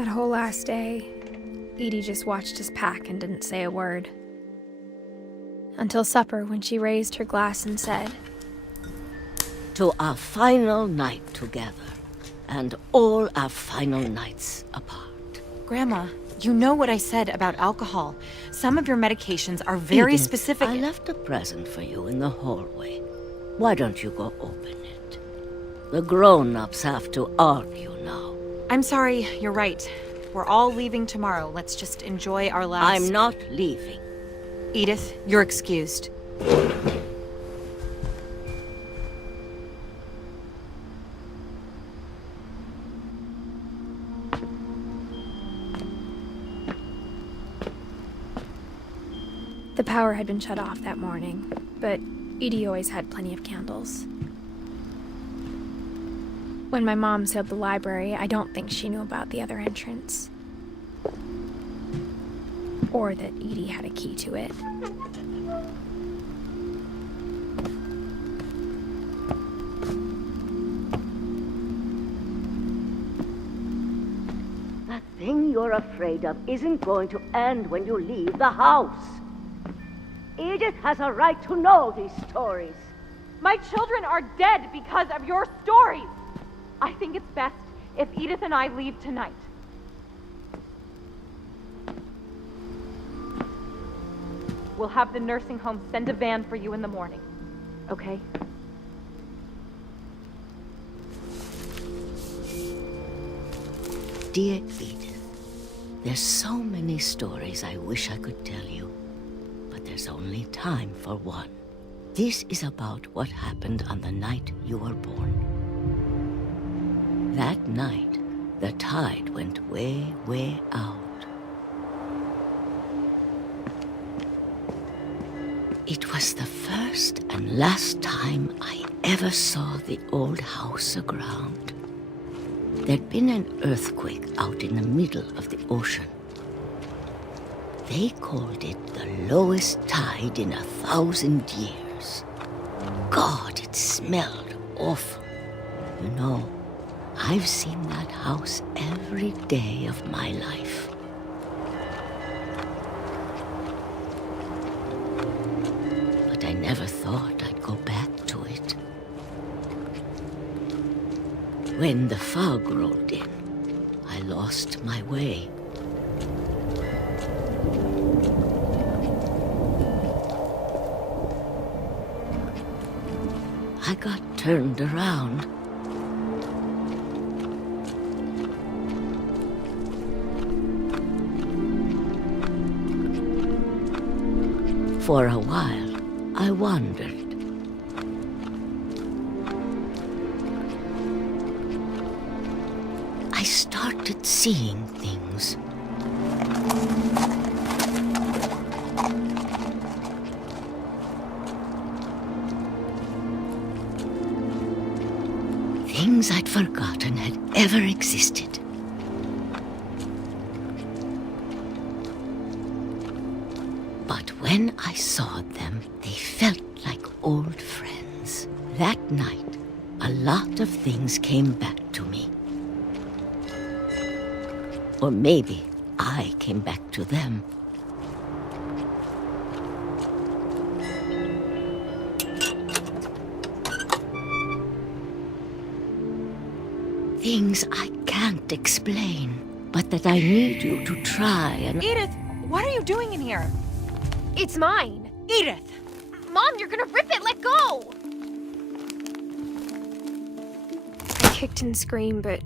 That whole last day, Edie just watched us pack and didn't say a word. Until supper, when she raised her glass and said, "To our final night together, and all our final nights apart." Grandma, you know what I said about alcohol. Some of your medications are very Edith, specific. I left a present for you in the hallway. Why don't you go open it? The grown-ups have to argue now. I'm sorry, you're right. We're all leaving tomorrow. Let's just enjoy our last... I'm not leaving. Edith, you're excused. the power had been shut off that morning, but Edie always had plenty of candles. When my mom sealed the library, I don't think she knew about the other entrance. Or that Edie had a key to it. That thing you're afraid of isn't going to end when you leave the house. Edith has a right to know these stories. My children are dead because of your stories. I think it's best if Edith and I leave tonight. We'll have the nursing home send a van for you in the morning, okay? Dear Edith, there's so many stories I wish I could tell you, but there's only time for one. This is about what happened on the night you were born. That night, the tide went way, way out. It was the first and last time I ever saw the old house aground. There'd been an earthquake out in the middle of the ocean. They called it the lowest tide in 1,000 years. God, it smelled awful. You know, I've seen that house every day of my life. But I never thought I'd go back to it. When the fog rolled in, I lost my way. I got turned around. For a while, I wandered. I started seeing things. Things I'd forgotten had ever existed. But when I saw them, they felt like old friends. That night, a lot of things came back to me. Or maybe I came back to them. Things I can't explain, but that I need you to try and... Edith, what are you doing in here? It's mine! Edith! Mom, you're gonna rip it! Let go! I kicked and screamed, but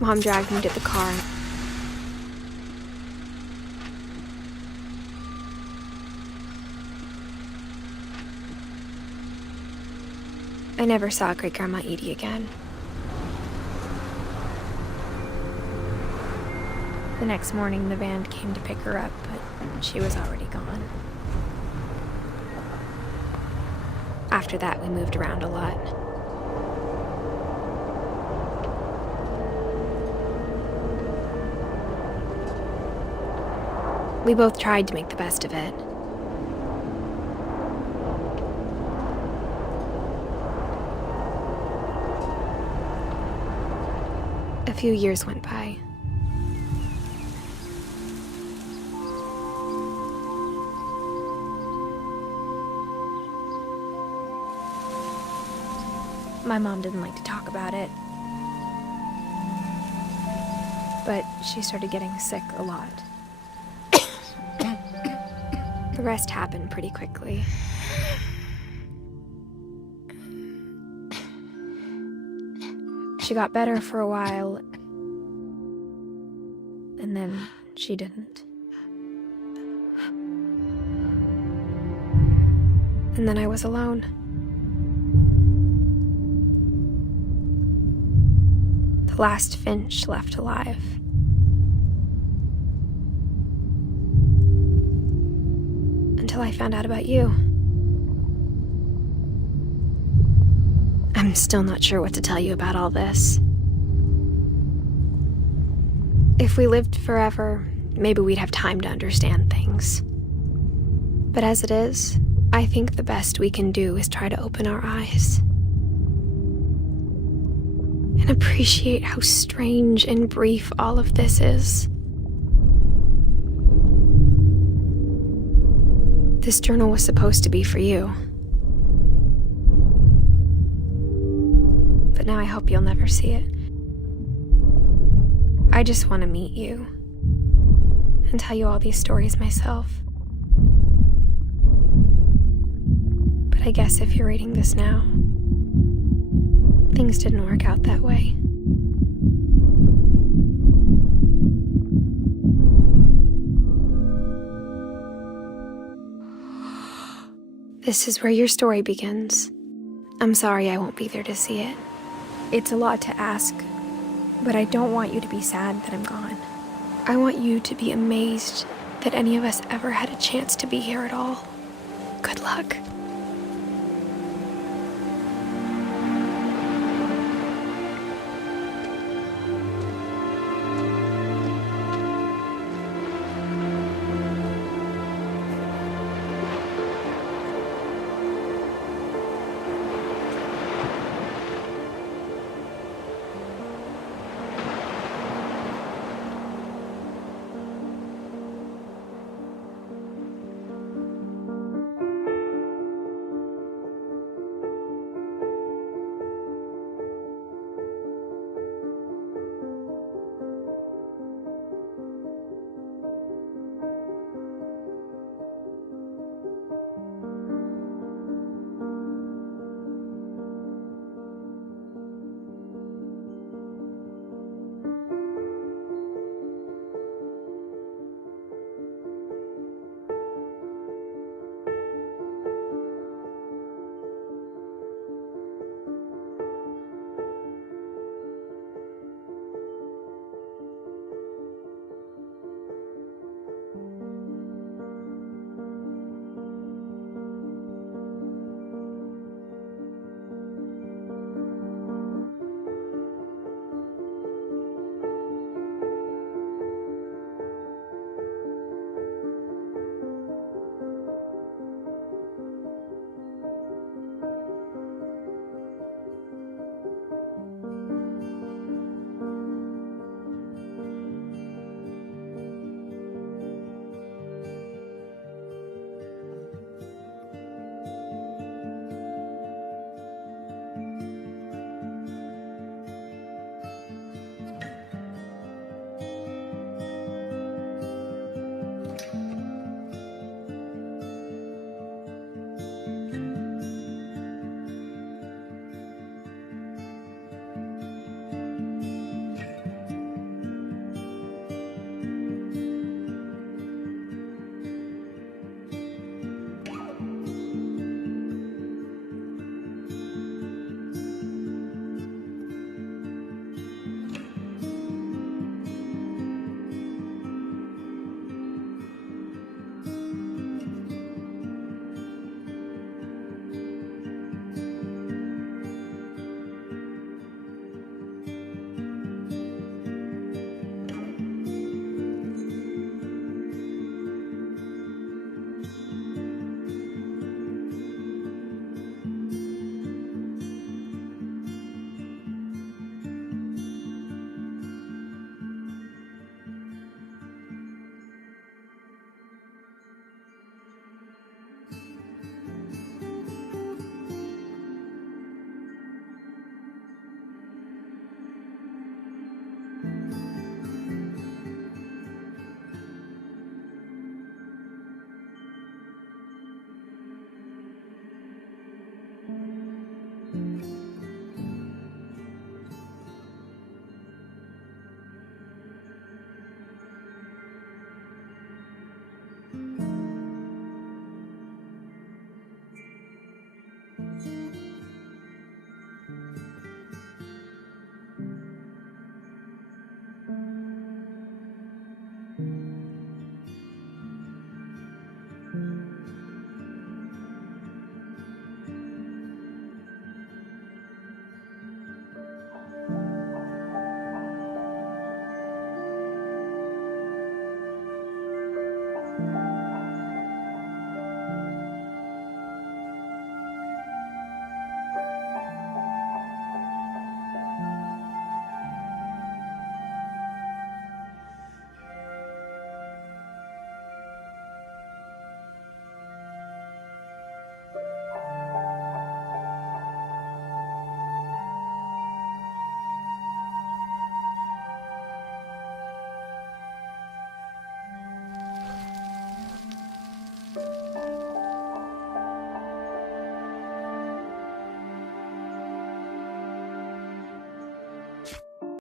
Mom dragged me to the car. I never saw Great-Grandma Edie again. The next morning, the van came to pick her up, but she was already gone. After that, we moved around a lot. We both tried to make the best of it. A few years went by. My mom didn't like to talk about it. But she started getting sick a lot. The rest happened pretty quickly. She got better for a while, and then she didn't. And then I was alone. The last Finch left alive. Until I found out about you. I'm still not sure what to tell you about all this. If we lived forever, maybe we'd have time to understand things. But as it is, I think the best we can do is try to open our eyes. And appreciate how strange and brief all of this is. This journal was supposed to be for you. But now I hope you'll never see it. I just want to meet you and tell you all these stories myself. But I guess if you're reading this now, things didn't work out that way. This is where your story begins. I'm sorry I won't be there to see it. It's a lot to ask, but I don't want you to be sad that I'm gone. I want you to be amazed that any of us ever had a chance to be here at all. Good luck.